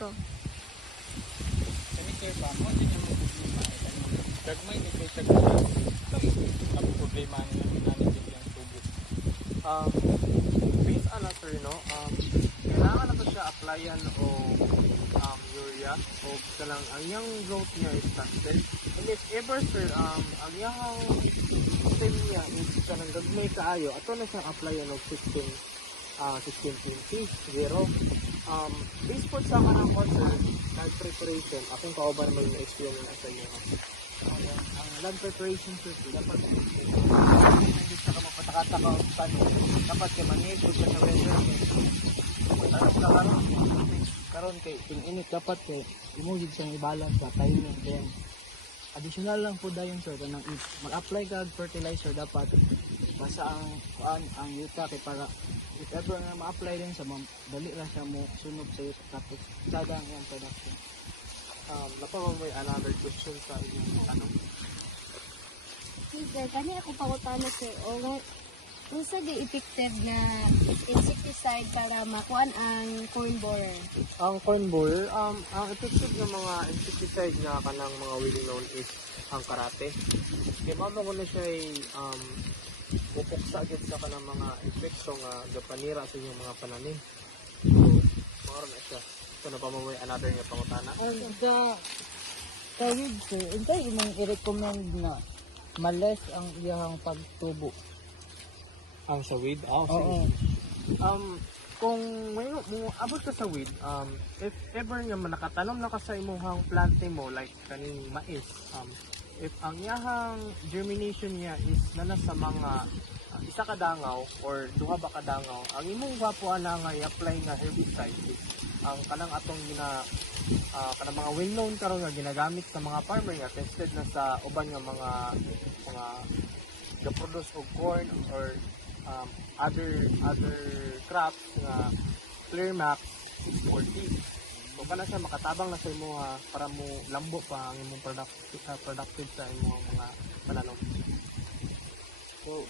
ko. Kani sir ba mo din yung problema dagmay ni kay tag ang problema niya nanigit yung tubo. Based on that, sir, no, kailangan na ba siya applyan o urea o basta lang ang yung growth niya is stunted. And if ever, sir, ang yung stem niya is kanang gagmay kaayo, ato na siyang applyan og 16-20-0. Based po sa mga ako, sir, land preparation, akong kauban naman yung explain na sa inyo. Ang land preparation, sir, dapat hindi sa kamapataka-taka o dapat kay manage ko siya sa weather. Alam na karon kay init dapat kay imugid siyang i-balance sa timing. Then additional lang po dayon, sir, kanang mag-apply ka fertilizer dapat basta ang yuta kay para if ever nga ma-apply din sa dali ra siya mo sunog sa yuta tapos sada ang production. Napamang may another question sa inyong ano? Sir, kani ako pangutana sir, o nga, unsa di effective na insecticide para makuan ang corn borer? Ang corn borer, ang effective ng mga insecticide nga kanang mga well known is ang karate. Kaya mabang ko na siya ay pupuksa agad sa kanang mga insekto nga gapanira sa inyong mga pananim. So, mga na siya. So, napamamay another nga pangutana. Kawid sir, untay imong i-recommend na males ang iyang pagtubo. Ang sa weed? Oh, Oo. Kung may mo abot ka sa weed, if ever nga nakatanom na ka sa imong plante mo like kaning mais, if ang iyahang germination niya is nana sa mga isa ka dangaw or duha ba ka dangaw, ang imong gwapuan na nga i-apply nga herbicide is ang kanang atong kanang mga well known karon nga ginagamit sa mga farmer nga tested na sa uban nga mga ga-produce og corn or other crops nga Clearmax 640. So kana siya makatabang na sa imo para mo lambo pa ang imong productive sa imong mga pananom. So,